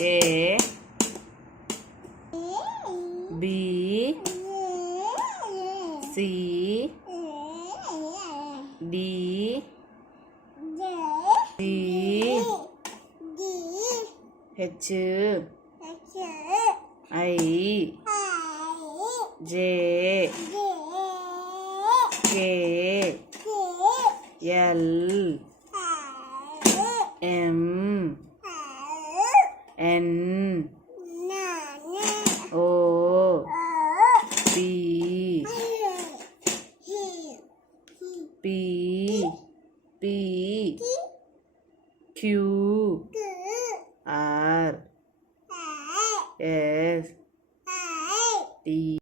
A B C D E H I J K L M N O P